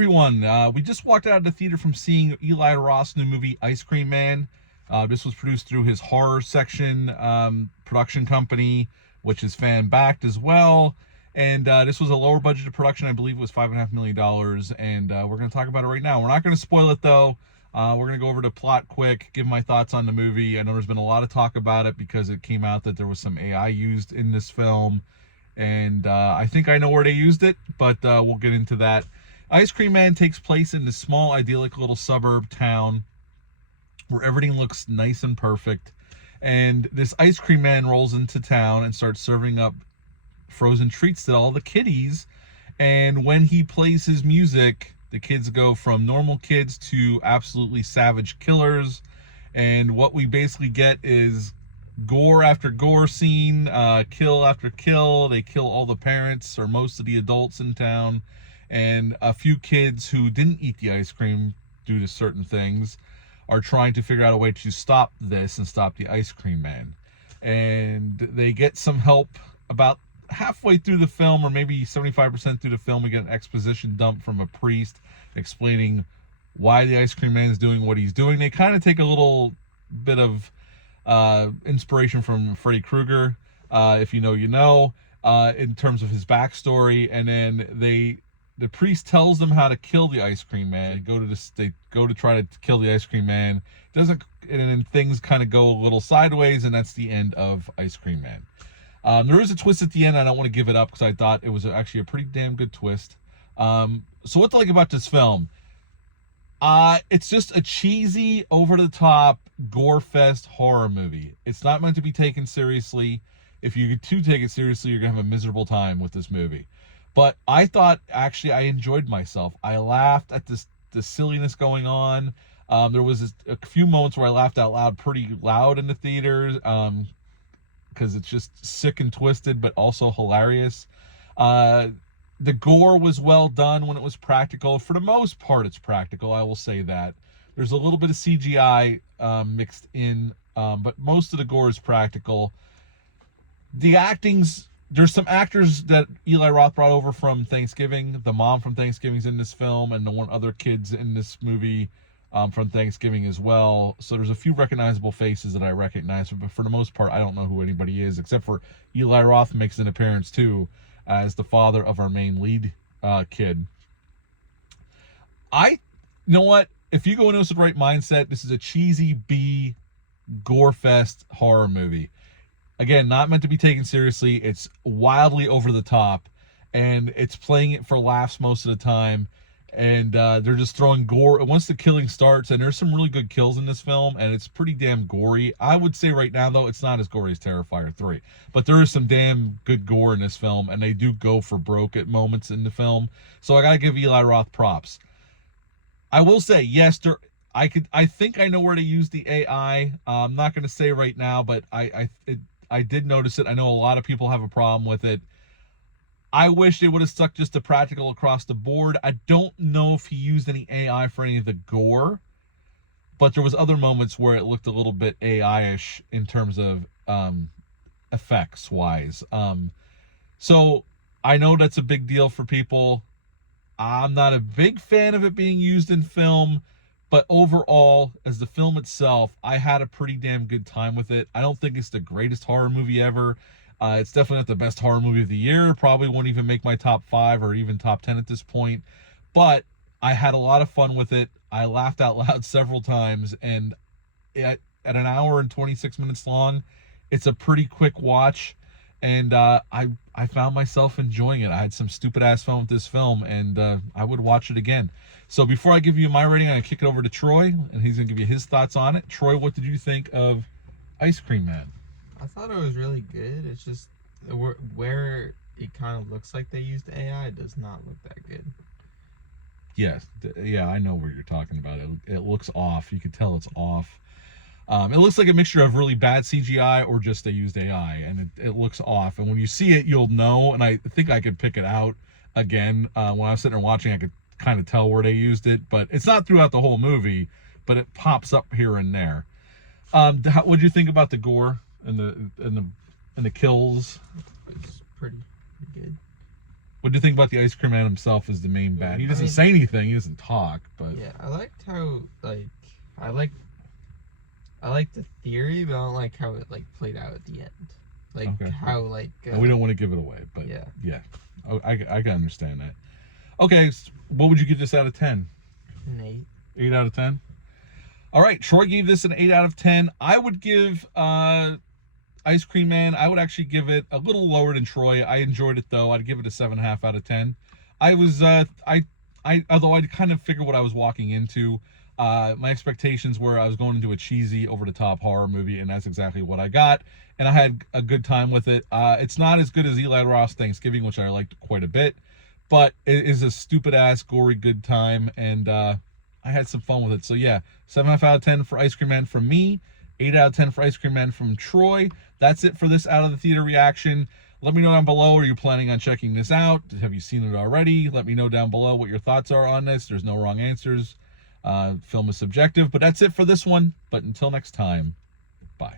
everyone. We just walked out of the theater from seeing Eli Roth's new movie, Ice Cream Man. This was produced through his horror section production company, which is fan-backed as well. And this was a lower budgeted production. I believe it was $5.5 million. And we're going to talk about it right now. We're not going to spoil it, though. We're going to go over the plot quick, give my thoughts on the movie. I know there's been a lot of talk about it because it came out that there was some AI used in this film. And I think I know where they used it, but we'll get into that. Ice Cream Man takes place in this small, idyllic little suburb town where everything looks nice and perfect. And this Ice Cream Man rolls into town and starts serving up frozen treats to all the kiddies. And when he plays his music, the kids go from normal kids to absolutely savage killers. And what we basically get is gore after gore scene, kill after kill. They kill all the parents or most of the adults in town. And a few kids who didn't eat the ice cream due to certain things are trying to figure out a way to stop this and stop the Ice Cream Man. And they get some help about halfway through the film, or maybe 75% through the film. We get an exposition dump from a priest explaining why the Ice Cream Man is doing what he's doing. They kind of take a little bit of inspiration from Freddy Krueger, if you know, you know, in terms of his backstory. And then the priest tells them how to kill the Ice Cream Man. They go to try to kill the Ice Cream Man. Doesn't, and then things kind of go a little sideways, and that's the end of Ice Cream Man. There is a twist at the end. I don't want to give it up because I thought it was actually a pretty damn good twist. So what to like about this film? It's just a cheesy, over-the-top, gore-fest horror movie. It's not meant to be taken seriously. If you do take it seriously, you're going to have a miserable time with this movie. But I thought, actually, I enjoyed myself. I laughed at the silliness going on. There was a few moments where I laughed out loud, pretty loud in the theaters, because it's just sick and twisted, but also hilarious. The gore was well done when it was practical. For the most part, it's practical, I will say that. There's a little bit of CGI mixed in, but most of the gore is practical. The acting's... There's some actors that Eli Roth brought over from Thanksgiving. The mom from Thanksgiving's in this film, and the one other kids in this movie from Thanksgiving as well. So there's a few recognizable faces that I recognize, but for the most part, I don't know who anybody is, except for Eli Roth makes an appearance too as the father of our main lead kid. You know what? If you go into this with the right mindset, this is a cheesy B gore fest horror movie. Again, not meant to be taken seriously. It's wildly over the top, and it's playing it for laughs most of the time. And they're just throwing gore. Once the killing starts, and there's some really good kills in this film, and it's pretty damn gory. I would say right now, though, it's not as gory as Terrifier 3. But there is some damn good gore in this film, and they do go for broke at moments in the film. So I got to give Eli Roth props. I will say, yes, I think I know where to use the AI. I'm not going to say right now, but I did notice it. I know a lot of people have a problem with it. I wish they would have stuck just to practical across the board. I don't know if he used any AI for any of the gore, but there was other moments where it looked a little bit AI-ish in terms of effects-wise. So I know that's a big deal for people. I'm not a big fan of it being used in film, but overall, as the film itself, I had a pretty damn good time with it. I don't think it's the greatest horror movie ever. It's definitely not the best horror movie of the year. Probably won't even make my top 5 or even top 10 at this point. But I had a lot of fun with it. I laughed out loud several times. And at an hour and 26 minutes long, it's a pretty quick watch. And I found myself enjoying it. I had some stupid-ass fun with this film, and I would watch it again. So before I give you my rating, I'm going to kick it over to Troy, and he's going to give you his thoughts on it. Troy, what did you think of Ice Cream Man? I thought it was really good. It's just where it kind of looks like they used AI, it does not look that good. Yes. Yeah, I know where you're talking about. It looks off. You could tell it's off. It looks like a mixture of really bad CGI or just they used AI, and it looks off. And when you see it, you'll know, and I think I could pick it out again. When I was sitting there watching, I could kind of tell where they used it, but it's not throughout the whole movie, but it pops up here and there. What did you think about the gore and the kills? It's pretty good. What do you think about the Ice Cream Man himself as the main bad? He doesn't say anything. He doesn't talk. But yeah, I liked how I like the theory, but I don't like how it played out at the end. Okay. How and we don't want to give it away, but yeah. Oh, I can understand that. Okay, so what would you give this out of 10? An 8. 8 out of 10. All right, Troy gave this an 8 out of 10. I would give Ice Cream Man, I would actually give it a little lower than Troy. I enjoyed it though. I'd give it a 7.5 out of 10. I was although I kind of figured what I was walking into. My expectations were I was going into a cheesy, over-the-top horror movie, and that's exactly what I got. And I had a good time with it. It's not as good as Eli Roth Thanksgiving, which I liked quite a bit, but it is a stupid-ass, gory good time, and I had some fun with it. So yeah, 7.5 out of 10 for Ice Cream Man from me, 8 out of 10 for Ice Cream Man from Troy. That's it for this Out of the Theater reaction. Let me know down below, are you planning on checking this out? Have you seen it already? Let me know down below what your thoughts are on this. There's no wrong answers. Film is subjective, but that's it for this one. But until next time, bye.